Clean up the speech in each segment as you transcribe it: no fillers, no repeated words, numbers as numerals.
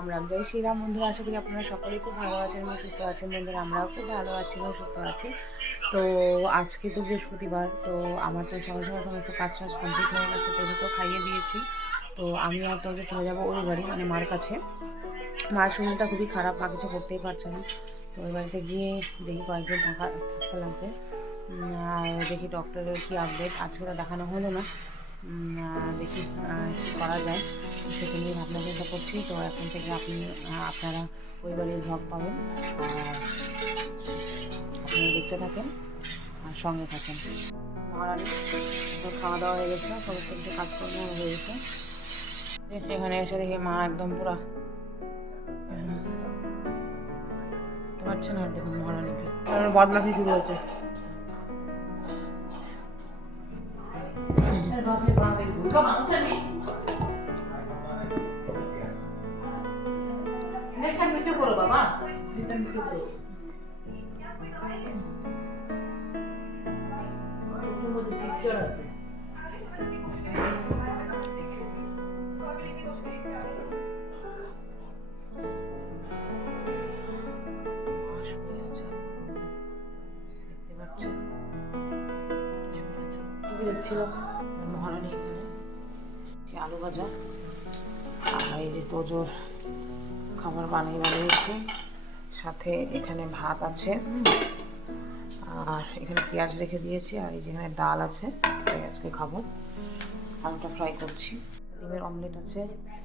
আমরা জয় শ্রীরাম বন্ধুরা, আশা করি আপনারা সকলেই খুব ভালো আছেন এবং সুস্থ আছেন। বন্ধুরা, আমরাও খুব ভালো আছি এবং সুস্থ আছি। তো আজকে তো বৃহস্পতিবার, তো আমার তো সকাল সকাল সমস্ত কাজ কমপ্লিট হয়ে গেছে। তোজোকেও খাইয়ে দিয়েছি। তো আমি আর তোজো চলে যাবো ওই বাড়ি, মানে মার কাছে। মার শরীরটা খুবই খারাপ, মা কিছু করতেই পারছে না। তো ওই বাড়িতে গিয়ে দেখি কয়েকদিন থাকতে লাগবে। আর দেখি ডক্টরের কী আপডেট, আজকে তো দেখানো হলো না। দেখি কী করা যায়, সেটা নিয়ে ভাবনা চিন্তা করছি। তো এখন থেকে আপনারা ওই বাড়ির ভ্লগ পাবেন, আর আপনারা দেখতে থাকেন আর সঙ্গে থাকেন। মহারানী তো খাওয়া দাওয়া হয়ে গেছে, সমস্ত কিছু কাজকর্ম হয়ে গেছে। এখানে এসে দেখি মা একদম পুরা দেখতে পাচ্ছেন। আর দেখুন মহারানীকে বদমাশি শুরু হয়েছে। নিচে করো বাবা, নিচে করো। পিকচার আছে। দেখতে পাচ্ছেন দেখছিলাম মহারানী এখানে আলু ভাজা, আর এই যে তোজোর খাবার বানিয়েছে, সাথে এখানে ভাত আছে, আর এখানে পেঁয়াজ রেখে দিয়েছি, আর এই যেখানে ডাল আছে, আজকে খাবো। আলুটা ফ্রাই করছি, ডিমের অমলেট আছে,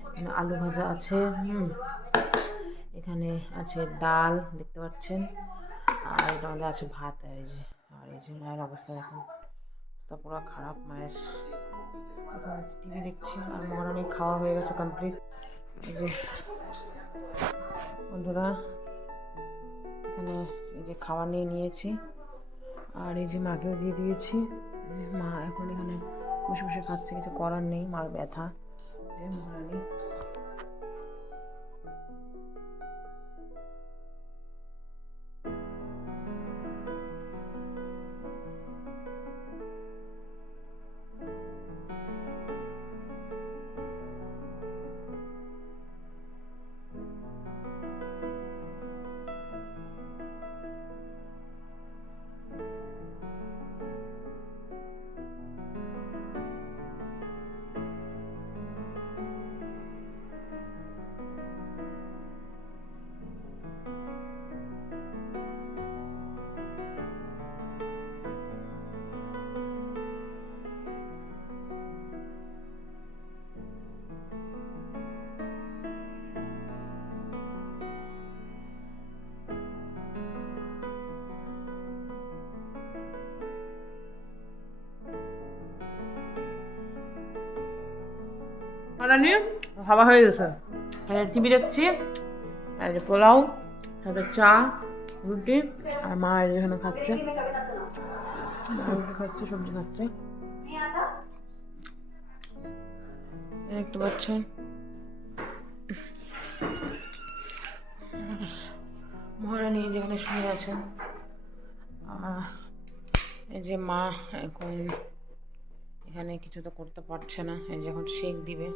এখানে আলু ভাজা আছে, এখানে আছে ডাল দেখতে পাচ্ছেন, আর এটার মধ্যে আছে ভাত। আর এই যে মায়ের অবস্থা দেখুন, অবস্থা পুরো খারাপ মায়ের। টিভি দেখছি, আর মহারানীর খাওয়া হয়ে গেছে কমপ্লিট। এই যে বন্ধুরা, এখানে এই যে খাওয়া নিয়ে নিয়েছি, আর এই যে মাকেও দিয়ে দিয়েছি। মা এখন এখানে বসে বসে খাচ্ছে, কিছু করার নেই, মার ব্যথা। যে মহারানী মহারানী খাওয়া হয়ে গেছে। টিভি দেখছি, আর পোলাও, সাথে চা, রুটি, আর মা এখানে খাচ্ছে, রুটি খাচ্ছে, সবজি খাচ্ছে, দেখতে পাচ্ছেন। মহারানী যেখানে শুয়ে আছেন, এই যে মা এখন এখানে কিছু তো করতে পারছে না, এই যে এখন শেক দিবে।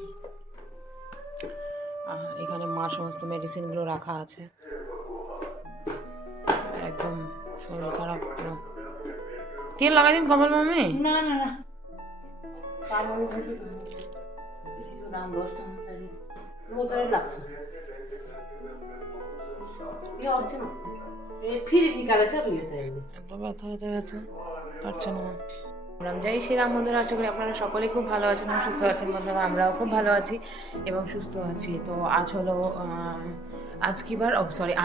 এখানে মার সমস্ত মেডিসিনগুলো রাখা আছে, একদম শরীর খারাপ। তেল লাগাই দিন কমল মামি। না না না, এত ব্যথা হয়ে গেছে, পারছে না। জয় শ্রীরাম বন্ধুরা, আশা করি আপনারা সকলে খুব ভালো আছেন এবং সুস্থ আছেন। বন্ধুরা, আমরাও খুব ভালো আছি এবং সুস্থ আছি। তো আজ হলো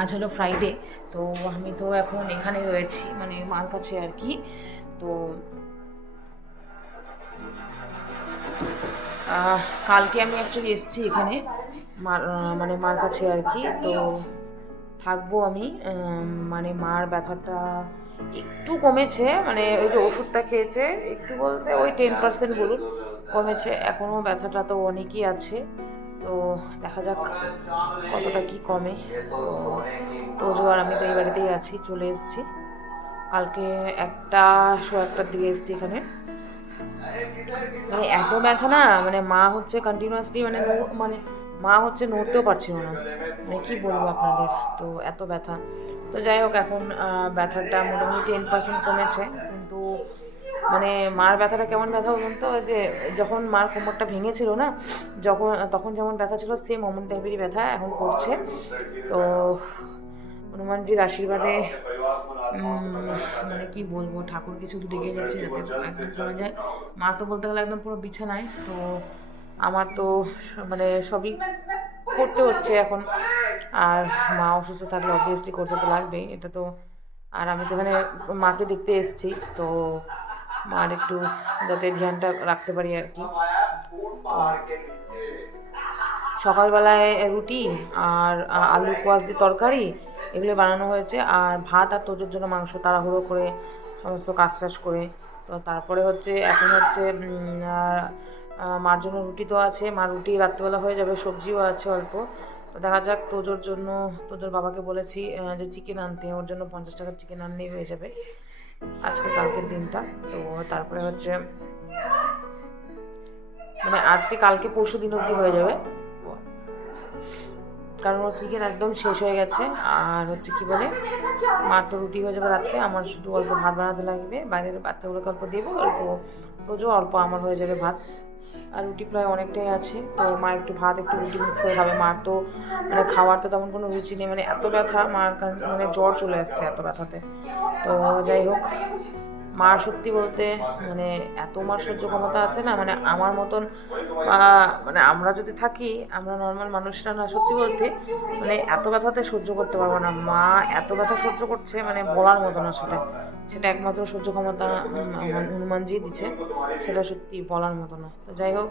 আজ হলো ফ্রাইডে। তো আমি তো এখন এখানে রয়েছি, মানে মার কাছে আর কি। তো কালকে আমি অ্যাকচুয়ালি এসেছি এখানে মানে মার কাছে আর কি। তো থাকবো আমি, মানে মার ব্যথাটা একটু কমেছে, মানে ওই যে ওষুধটা খেয়েছে, একটু বলতে ওই 10% বলুন কমেছে, এখনও ব্যথাটা তো অনেকই আছে। তো দেখা যাক কতটা কি কমে। তো আর আমি তো এই বাড়িতেই আছি, চলে এসেছি। কালকে 1:15 দিকে এসেছি এখানে। মানে এত ব্যথা না, মানে মা হচ্ছে কন্টিনিউয়াসলি মানে মা হচ্ছে নড়তেও পারছিল না, মানে কী বলবো আপনাদের, তো এত ব্যথা। তো যাই হোক, এখন ব্যথাটা মোটামুটি 10% কমেছে, কিন্তু মানে মার ব্যথাটা কেমন ব্যথা বলুন তো, যে যখন মার কোমরটা ভেঙেছিল না, তখন যেমন ব্যথা ছিল সেম অমন টাইপেরই ব্যথা এখন করছে। তো হনুমানজির আশীর্বাদে মানে কি বলবো, ঠাকুর কিছু ডেকে যাচ্ছে যাতে একদম কমে যায়। মা তো বলতে গেলে একদম পুরো বিছানায়, তো আমার তো মানে সবই করতে হচ্ছে এখন। আর মা অসুস্থ থাকলে অবভিয়াসলি করতে তো লাগবেই, এটা তো। আর আমি তো এখানে মাকে দেখতে এসেছি, তো মার একটু যাতে ধ্যানটা রাখতে পারি আর কি। সকালবেলায় রুটি আর আলু কোয়াশ দিয়ে তরকারি এগুলো বানানো হয়েছে, আর ভাত আর তোজোর জন্য মাংস তাড়াহুড়ো করে সমস্ত কাজ টাজ করে। তো তারপরে হচ্ছে এখন হচ্ছে মার জন্য রুটি তো আছে, মার রুটি রাত্রেবেলা হয়ে যাবে, সবজিও আছে অল্প। তো দেখা যাক, তোজোর জন্য তোজোর বাবাকে বলেছি যে চিকেন আনতে, ওর জন্য 50 টাকার চিকেন আনলেই হয়ে যাবে আজকে কালকের দিনটা। তো তারপরে হচ্ছে মানে আজকে কালকে পরশু দিন অবধি হয়ে যাবে, কারণ ওর চিকেন একদম শেষ হয়ে গেছে। আর হচ্ছে কি বলে, মার তো রুটি হয়ে যাবে রাত্রে, আমার শুধু অল্প ভাত বানাতে লাগবে, বাইরের বাচ্চাগুলোকে অল্প দেবো, অল্প তোজো, অল্প আমার হয়ে যাবে ভাত। আর রুটি প্রায় অনেকটাই আছে, তো মা একটু ভাত একটু রুটি মিক্স করে খাবে। মার তো মানে খাওয়ার তো তেমন কোনো রুচি নেই, মানে এত ব্যথা মার, মানে জ্বর চলে আসছে এত ব্যথাতে। তো যাই হোক, মার সত্যি বলতে মানে এত মার সহ্য ক্ষমতা আছে না, মানে আমার মতন মানে আমরা যদি থাকি, আমরা নর্মাল মানুষরা না, সত্যি বলতে মানে এত ব্যথাতে সহ্য করতে পারবো না। মা এত ব্যথা সহ্য করছে মানে বলার মতো না, সেটা একমাত্র সহ্য ক্ষমতা হনুমানজি দিচ্ছে, সেটা সত্যি বলার মতো না। তো যাই হোক,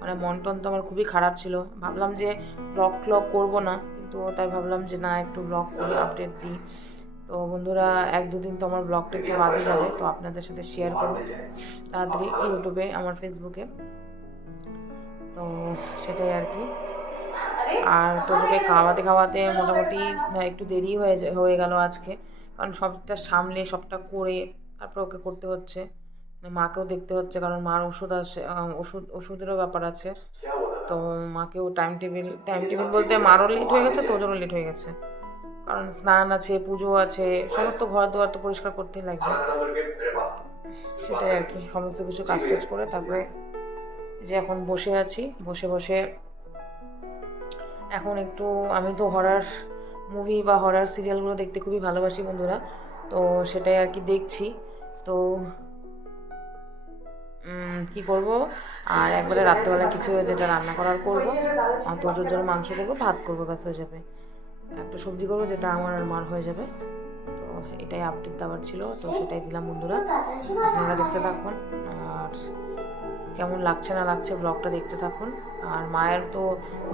মানে মন টন তো আমার খুবই খারাপ ছিল, ভাবলাম যে ব্লগ করবো না, কিন্তু তাই ভাবলাম যে না, একটু ব্লগ করি, আপডেট দিই। তো বন্ধুরা, 1-2 দিন তো আমার ব্লগটা একটু বাদে যাবে, তো আপনাদের সাথে শেয়ার করব তাড়াতাড়ি ইউটিউবে, আমার ফেসবুকে। তো সেটাই আর কি। আর তোজোকে খাওয়াতে মোটামুটি একটু দেরি হয়ে গেল আজকে, কারণ সবটা সামলে সবটা করে তারপর ওকে করতে হচ্ছে, মাকেও দেখতে হচ্ছে, কারণ মার ওষুধ আছে, ওষুধেরও ব্যাপার আছে। তো মাকেও টাইম টেবিল বলতে মারও লেট হয়ে গেছে, তোজোরও লেট হয়ে গেছে, কারণ স্নান আছে, পুজো আছে, সমস্ত ঘর দুয়ার তো পরিষ্কার করতেই লাগবে। সেটাই আর কি, সমস্ত কিছু কাজ টাজ করে তারপরে যে এখন বসে আছি, বসে এখন একটু, আমি তো হরর মুভি বা হরর সিরিয়ালগুলো দেখতে খুবই ভালোবাসি বন্ধুরা, তো সেটাই আর কি দেখছি। তো কি করব, আর একবারে রাত্রেবেলা কিছু যেটা রান্না করার করবো, আর তোজোর জন্য মাংস করবো, ভাত করবো, ব্যাস হয়ে যাবে। একটা সবজি করবো, যেটা আমার আর মার হয়ে যাবে। তো এটাই আপডেট দেওয়ার ছিল, তো সেটাই দিলাম বন্ধুরা, আপনারা দেখতে থাকুন। আর কেমন লাগছে না লাগছে ব্লগটা দেখতে থাকুন। আর মায়ের তো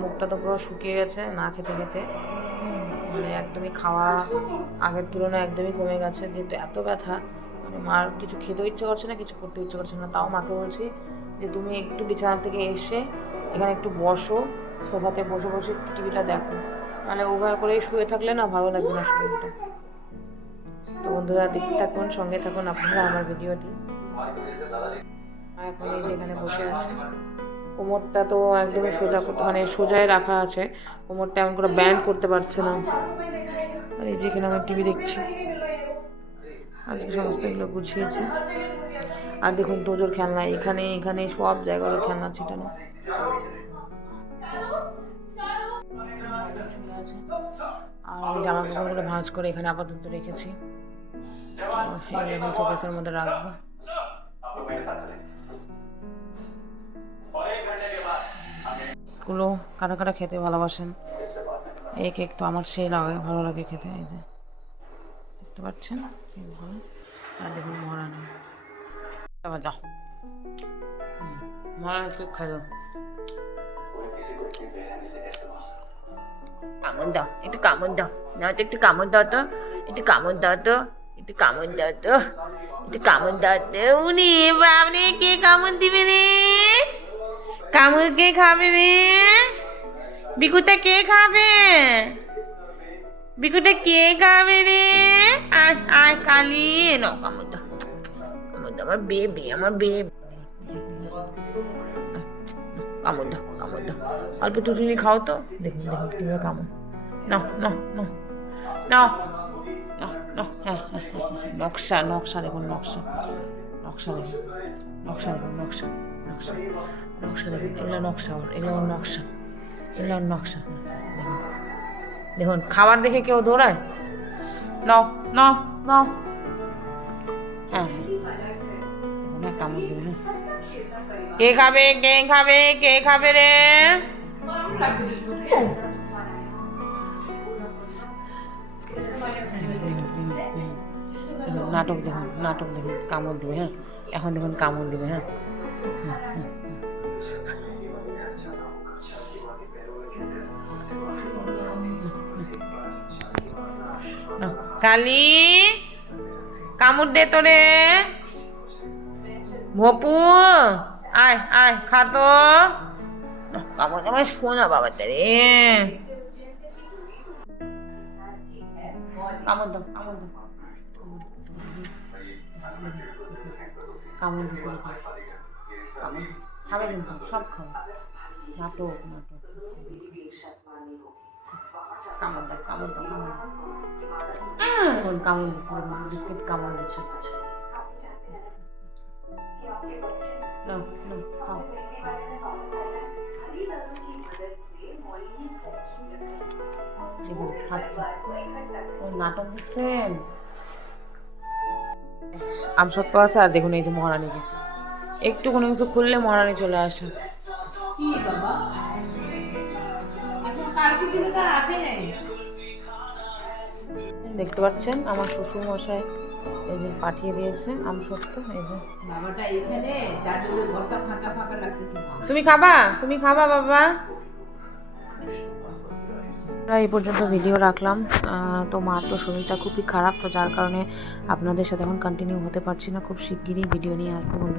মুখটা তো পুরো শুকিয়ে গেছে না খেতে খেতে, মানে একদমই খাওয়া আগের তুলনায় একদমই কমে গেছে, যেহেতু এত ব্যথা, মানে মার কিছু খেতেও ইচ্ছে করছে না, কিছু করতে ইচ্ছে করছে না। তাও মাকে বলছি যে তুমি একটু বিছানা থেকে এসে এখানে একটু বসো, সোফাতে বসে একটু টিভিটা দেখো, মানে উভয় করেই শুয়ে থাকলে না ভালো লাগবে না শরীরটা। তো বন্ধুরা, দেখতে থাকুন, সঙ্গে থাকুন আপনারা আমার ভিডিওটি। এখন এই যেখানে বসে আছে, কোমরটা তো একদমই সোজা করতে, মানে সোজায় রাখা আছে, কোমরটা এমন করে ব্যান্ড করতে পারছে না। আর এই যেখানে আমি টিভি দেখছি, আজকে সমস্ত এগুলো গুছিয়েছি। আর দেখুন তোজোর খেলনা, এখানে সব জায়গার খেলনা ছিটানো। আর আমি জামা কাপড়গুলো ভাঁজ করে এখানে আপাতত রেখেছি, এগুলো শোকেসের মধ্যে রাখবো। গুলো কারা খেতে ভালোবাসেন, এই কেক তো আমার সেই ভালো লাগে খেতে। এই যে দেখতে পাচ্ছেন কেকগুলো, আর দেখুন মহারানি, যাও মহারানি কেক খাইলো, কামড় দাও, একটু কামড় দাও, নাও তো একটু কামড় দাও তো, একটু কামড় দাও তো, একটু কামড় দাও তো, একটু কামড় দাও তো। উনি বাবরে, কে কামড় দিবে রে, কামড় কে খাবে রে, বিকুটা কে খাবে, বিকুটা কে খাবে রে, আয় কালি, নাও কামড় দাও, আমার বেবি, কামড় দাও, দাও, অল্প টুটুনি খাও তো। দেখুন দেখুন কীভাবে কামড়, নাও নাও নাও নাও নাও নাও, হ্যাঁ হ্যাঁ হ্যাঁ, নকশা নকশা দেখুন, নকশা নকশা দেখুন, নকশা দেখুন, নকশা নকশা নকশা দেখুন, এগুলো নকশা, এগুলো নকশা, এগুলো নকশা দেখুন দেখুন। খাবার দেখে কেউ দৌড়ায়? নাও নাও নাও, হ্যাঁ হ্যাঁ দেখুন, হ্যাঁ কামড় দেবে, হ্যাঁ। কে খাবে, কে খাবে, কে খাবে রে? নাটক দেখুন, নাটক দেখুন, কামড় দেবে, হ্যাঁ এখন দেখুন কামড় দেবে, হ্যাঁ। কালি কামড় দে তোরে, ভপু আয় আয় খা তো, কামড় আমার শোনা বাবা তারে, কামড় দাও, কামড় দাও, কামড় দিছে, কামড় খাবে কিন্তু সব খাবে, নাটক নাটক, কামড় দাও, কামড় দাও, কামড় এখন কামড় দিচ্ছে, বিস্কিট কামড় দিচ্ছে, নাও নাও খাও। খাচ্ছে, ও নাটক দেখছেন। আমসত্ব আছে, আর দেখুন এই যে মহারানীকে একটু কোনো কিছু খুললে মহারানী চলে আসে। দেখতে পাচ্ছেন আমার শ্বশুর মশাই এই যে পাঠিয়ে দিয়েছে আমসত্ব, এই যে বাবাটা এখানে, যার জন্য ঘরটা ফাঁকা ফাঁকা লাগতেছে। তুমি খাবা, তুমি খাবা বাবা। এই পর্যন্ত ভিডিও রাখলাম। তো মার তো শরীরটা খুবই খারাপ, তো যার কারণে আপনাদের সাথে এখন কন্টিনিউ হতে পারছি না। খুব শিগগিরই ভিডিও নিয়ে আসবো বন্ধুরা।